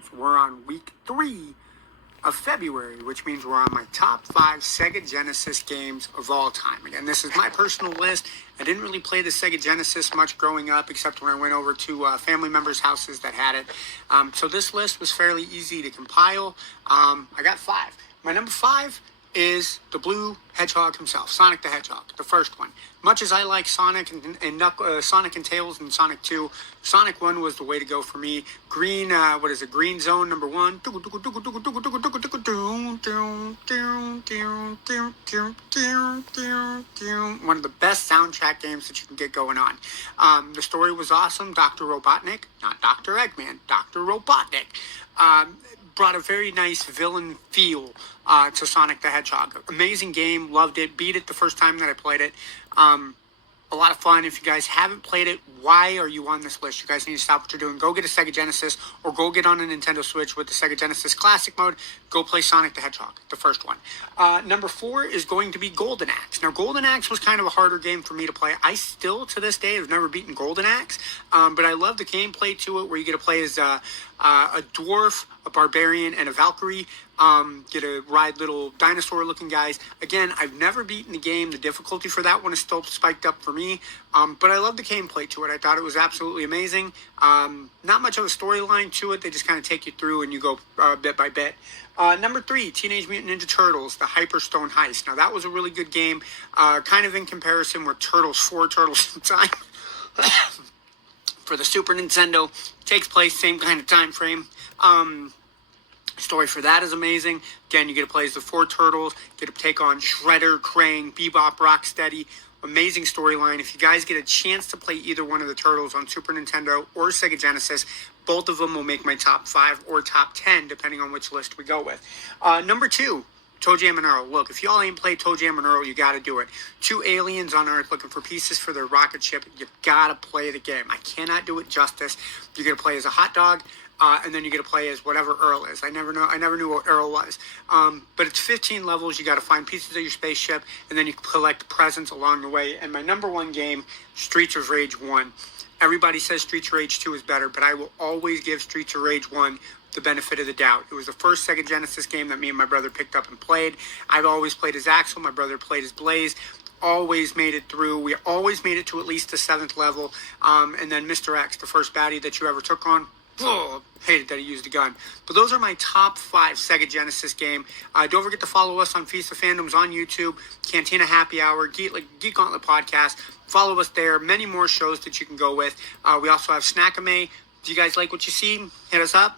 games. We're on week 3 of February, which means we're on my top 5 Sega Genesis games of all time. Again, this is my personal list. I didn't really play the Sega Genesis much growing up, except when I went over to family members' houses that had it. So this list was fairly easy to compile. I got 5. My number 5 is the blue hedgehog himself, Sonic the Hedgehog, the first one. Much as I like Sonic and Sonic and Tails and Sonic 2, Sonic 1 was the way to go for me. Green, Green Zone number 1. One of the best soundtrack games that you can get going on. The story was awesome. Dr. Robotnik, not Dr. Eggman, Dr. Robotnik, brought a very nice villain feel to Sonic the Hedgehog. Amazing game, loved it, beat it the first time that I played it. A lot of fun. If you guys haven't played it, why are you on this list? You guys need to stop what you're doing. Go get a Sega Genesis or go get on a Nintendo Switch with the Sega Genesis Classic mode. Go play Sonic the Hedgehog, the first one. Number 4 is going to be Golden Axe. Now, Golden Axe was kind of a harder game for me to play. I still, to this day, have never beaten Golden Axe, but I love the gameplay to it where you get to play as a dwarf, a barbarian, and a Valkyrie. Get to ride little dinosaur-looking guys. Again, I've never beaten the game. The difficulty for that one is still spiked up for me, but I love the gameplay to it. I thought it was absolutely amazing. Not much of a storyline to it. They just kind of take you through and you go bit by bit. Number 3, Teenage Mutant Ninja Turtles, the Hyperstone Heist. Now, that was a really good game, kind of in comparison with Turtles 4, Turtles in Time. For the Super Nintendo, takes place same kind of time frame. Story for that is amazing. Again, you get to play as the 4 turtles, get to take on Shredder, Krang, Bebop, Rocksteady. Amazing storyline. If you guys get a chance to play either one of the turtles on Super Nintendo or Sega Genesis, both of them will make my top 5 or top 10, depending on which list we go with. Number 2. Toe Jam and Earl. Look, if y'all ain't played Toe Jam and Earl, you gotta do it. 2 aliens on Earth looking for pieces for their rocket ship. You gotta play the game. I cannot do it justice. You're gonna play as a hot dog, and then you get to play as whatever Earl is. I never knew what Earl was. But it's 15 levels. You got to find pieces of your spaceship, and then you collect presents along the way. And my number 1 game, Streets of Rage 1. Everybody says Streets of Rage 2 is better, but I will always give Streets of Rage 1 the benefit of the doubt. It was the first Sega Genesis game that me and my brother picked up and played. I've always played as Axel. My brother played as Blaze. Always made it through. We always made it to at least the 7th level. And then Mr. X, the first baddie that you ever took on. Oh, hated that he used a gun. But those are my top 5 Sega Genesis game. Don't forget to follow us on Feast of Fandoms on YouTube, Cantina Happy Hour, Geek Gauntlet Podcast. Follow us there. Many more shows that you can go with. We also have Snackame. If you guys like what you see, hit us up.